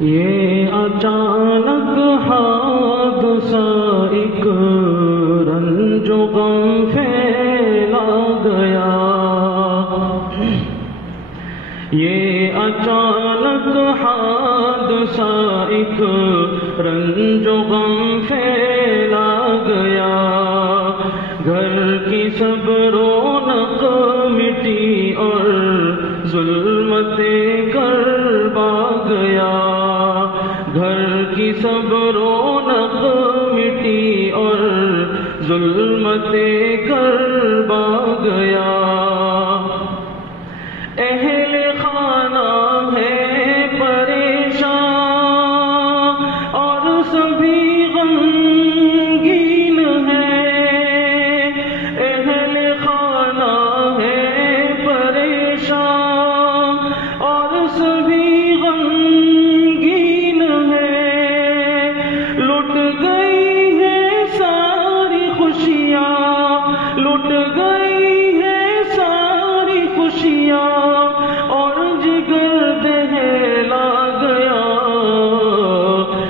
یہ اچانک حادثہ ایک رنج و غم پھیلا گیا، یہ اچانک حادثہ ایک رنج و غم پھیلا گیا، گھر کی سب رونق مٹی اور ظلمت کربا گیا، گھر کی سب رونق مٹی اور ظلمت کربا گیا، اہل خانہ ہے پریشان اور سبھی غمگین ہیں، اہل خانہ ہے پریشان اور سبھی غمگین ہیں، لٹ گئی ہے ساری خوشیاں، لٹ گئی ہے ساری خوشیاں اور جگر دہلا گیا،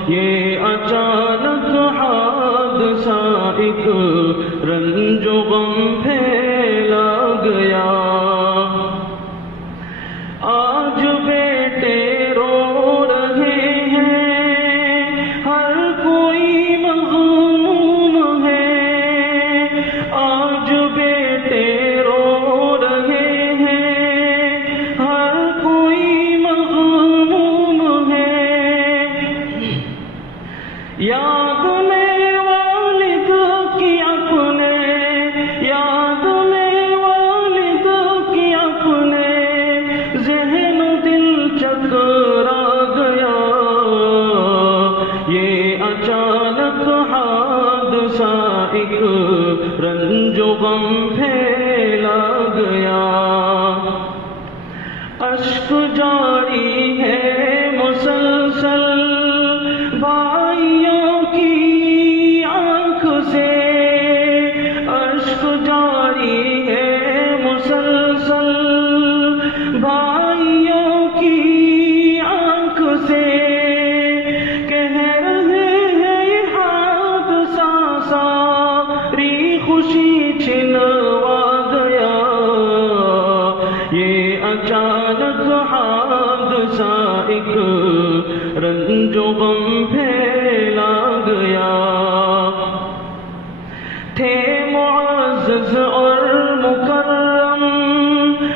یہ اچانک حادثہ ایک رنج و غم پھیلا گیا، آج بیٹے رو رہے ہیں، ہر کوئی مغموم ہے، آج بیٹے رو رہے ہیں، ہر کوئی مغموم ہے، یاد میں والد کی اپنے، یاد میں والد کی اپنے ذہن دل چکرا گیا، یہ اچانک حادثہ ایک رنج و غم پھیلا گیا، اشک جاری ہے مسلسل بھائیوں کی آنکھ سے، اشک جاری ہے مسلسل بھائیوں کی آنکھ سے، کہہ رہے ہیں یہ حادثہ ساری خوشی چھنوا گیا، یہ اچانک حادثہ ایک رنج و غم پھیلا گیا، تھے معزز اور مکرم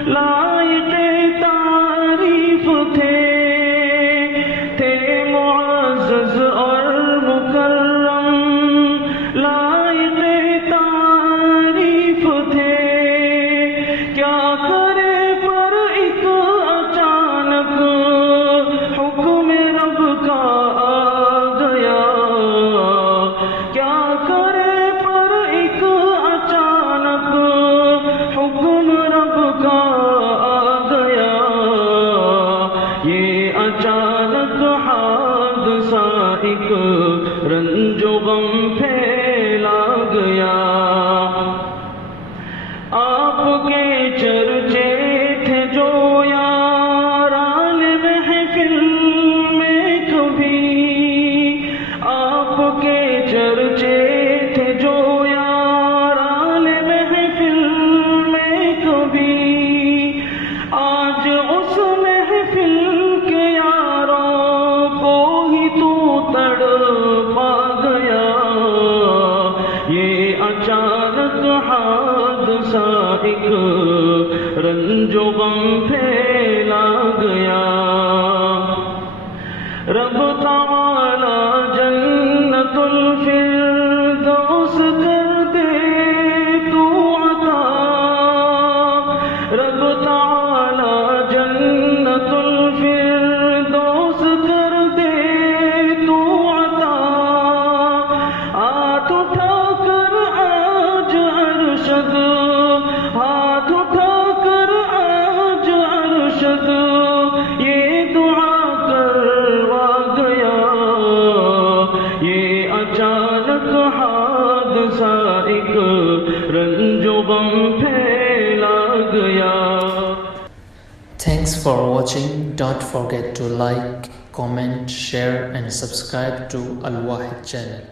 لائق تعریف تھے معزز اور مکرم لائق تعریف تھے، کیا کرے پر ایک اچانک حکم رب کا آ گیا، کیا کرے پر ایک اچانک حکم رب کا آ گیا، یہ اچانک حادثہ ایک رنج و غم پھیلا گیا، آپ کے چرچے تھے جو یاران محفل میں کبھی، آپ کے چرچے تھے جو یاران محفل میں کبھی، آج اس محفل کے یاروں کو ہی تو تڑپا گیا، یہ اچانک حادثہ ایک رنج و غم پھیلا گیا، رب تعالی جنت الفردوس کر دے تو عطا، رب تعالی جنت الفردوس کر دے تو عطا، ہاتھ اٹھا کر آج ارشد، ہاتھ اٹھا کر آج ارشد یہ دعا کروا گیا، یہ اچانک حادثہ ایک رنج و غم پھیلا گیا. Thanks for watching. Don't forget to like, comment, share and subscribe to Al Wahid channel.